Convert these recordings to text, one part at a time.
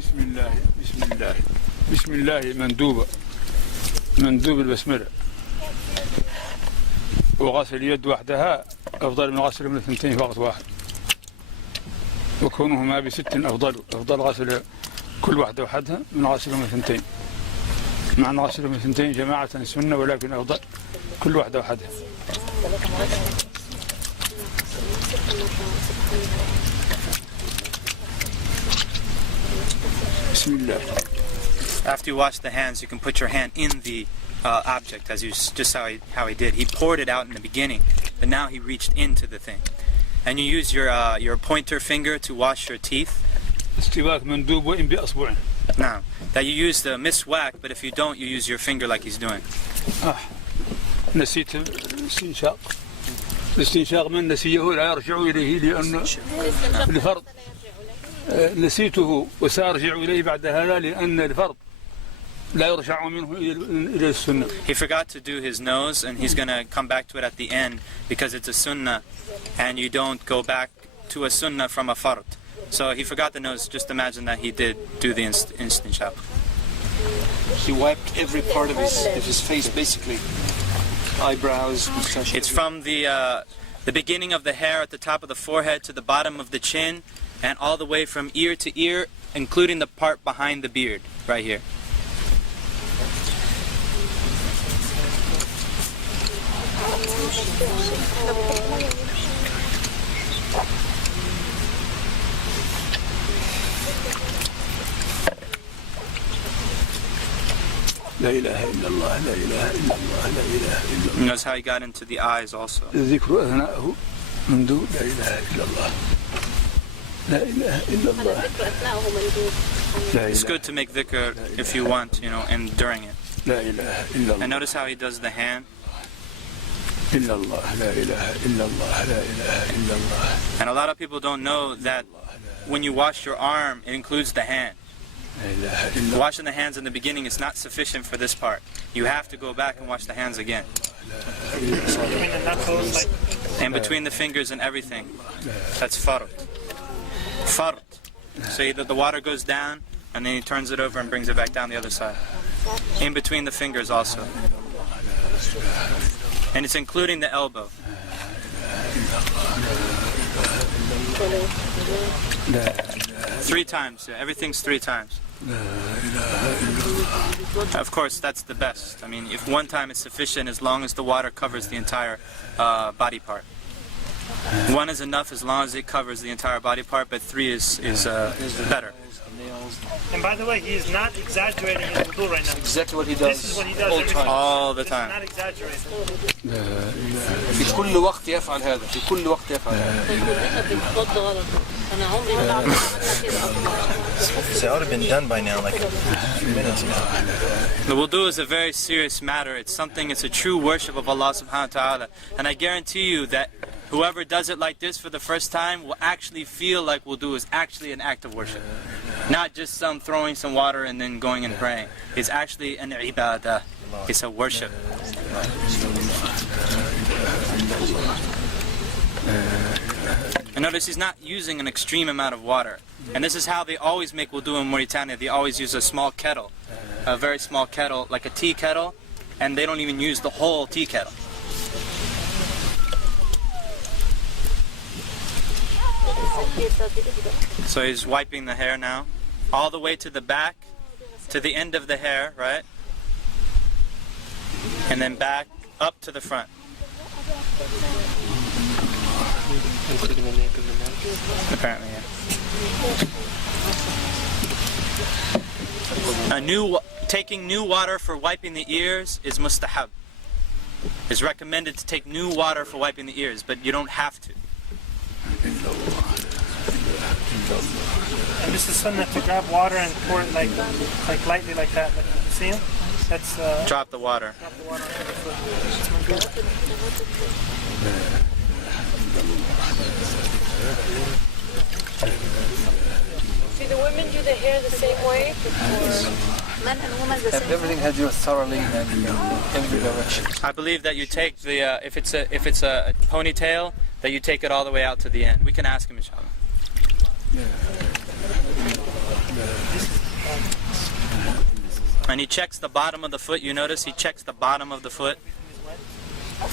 بسم الله مندوب البسملة، وغسل اليد وحدها أفضل من غسل من الثنتين في وقت واحد، وكونهما بست أفضل غسل كل واحدة وحدها من غسل من الثنتين، مع أن غسل من الثنتين جماعة سنة، ولكن أفضل كل واحدة وحدها. بسم الله. After you wash the hands, you can put your hand in the object, as you just how he did. He poured it out in the beginning, but now he reached into the thing. And you use your pointer finger to wash your teeth. Now, that you use the miswak, but if you don't, you use your finger like he's doing. نسيت الاستنشاق من نسيه لا يرجع إليه لأن الفرض نسيته وسأرجع إليه بعد هذا لأن الفرض لا يرجع منه إلى السنة. He forgot to do his nose, and he's going to come back to it at the end because it's a sunnah, and you don't go back to a sunnah from a fard. So he forgot the nose. Just imagine that he did do the istinshaq. He wiped every part of his face, basically. Eyebrows, mustache. It's from the beginning of the hair at the top of the forehead to the bottom of the chin, and all the way from ear to ear, including the part behind the beard, right here. لا إله إلا الله لا إله إلا الله لا إله إلا الله. Notice how he got into the eyes also. الذكر أثناءه منذ لا إله إلا الله لا إله إلا الله. It's good to make dhikr if you want, and during it. لا إله إلا الله. And notice how he does the hand. إلا الله لا إله إلا الله لا إله إلا الله. And a lot of people don't know that when you wash your arm, it includes the hand. Washing the hands in the beginning is not sufficient for this part. You have to go back and wash the hands again. And between the fingers and everything. That's fard. Fard. So the water goes down, and then he turns it over and brings it back down the other side. In between the fingers also. And it's including the elbow. Three times, yeah. Everything's 3 times. Of course, that's the best. I mean, if one time is sufficient, as long as the water covers the entire body part. 1 is enough as long as it covers the entire body part, but 3 is better. And by the way, he is not exaggerating his wudu right now. Exactly what he does. This is what he does all the time. Not exaggerating. في كل وقت يفعل هذا. في كل وقت يفعل هذا. It would have been done by now, like a few minutes ago. The wudu is a very serious matter. It's a true worship of Allah subhanahu wa ta'ala. And I guarantee you that whoever does it like this for the first time will actually feel like wudu is actually an act of worship. Not just throwing some water and then going and praying. It's actually an ibadah. It's a worship. And notice he's not using an extreme amount of water. And this is how they always make wudu in Mauritania. They always use a small kettle. A very small kettle, like a tea kettle. And they don't even use the whole tea kettle. So he's wiping the hair now, all the way to the back, to the end of the hair, right? And then back up to the front. Apparently, yeah. Taking new water for wiping the ears is mustahab. It's recommended to take new water for wiping the ears, but you don't have to. And this is sunnah to grab water and pour it like lightly like that. Like, see him? That's drop the water. Drop the water onto the foot. Do the women do the hair the same way? Men and women the same way? Everything has to do thoroughly in every direction. I believe that you take the if it's a ponytail, that you take it all the way out to the end. We can ask him, inshallah. And he checks the bottom of the foot. You notice he checks the bottom of the foot?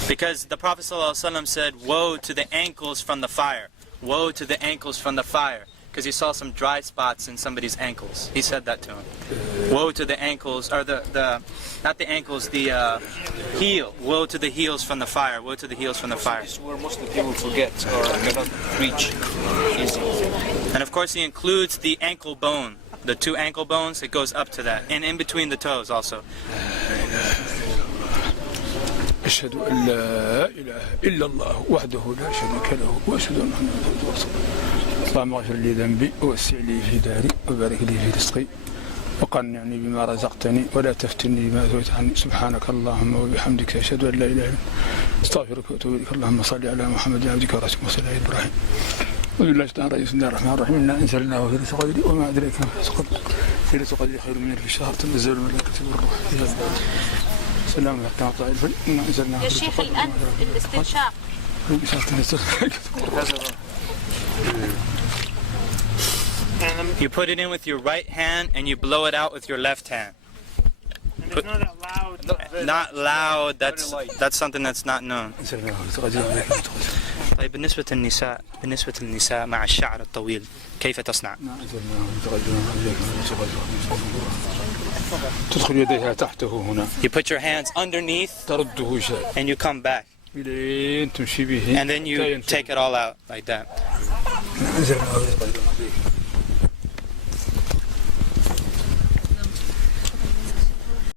Because the Prophet ﷺ said, woe to the ankles from the fire. Woe to the ankles from the fire. Because he saw some dry spots in somebody's ankles. He said that to him. Woe to the ankles, or not the ankles, the heel. Woe to the heels from the fire. Woe to the heels from the fire. This is where most of the people forget or cannot reach easy. And of course he includes the ankle bone. The 2 ankle bones, it goes up to that. And in between the toes also. أشهد أن لا إله إلا الله وحده لا شريك له وأشهد أن محمدا عبده ورسوله اللهم اغفر لي ذنبي ووسع لي في داري وبارك لي في رزقي وقنعني بما رزقتني ولا تفتني بما زويت عني سبحانك اللهم وبحمدك أشهد أن لا إله إلا أنت أستغفرك وأتوب إليك اللهم صل على محمد عبدك ورسولك وصل على إبراهيم وبالله بسم الله الرحمن الرحيم إنا أنزلناه في ليلة القدر وما أدريك ما في ليلة القدر خير من ألف شهر تنزل الملائكة والروح فيها سلام عليكم طائفة إنا أنزلناه يا شيخ الأنف الاستنشاق You put it in with your right hand and you blow it out with your left hand. And it's not that loud. Not loud, that's something that's not known. طيب بالنسبة للنساء مع الشعر الطويل كيف تصنع؟ تدخل يديها تحته هنا You put your hands underneath ترده شيء and you come back. إلين تمشي به And then you take it all out like that.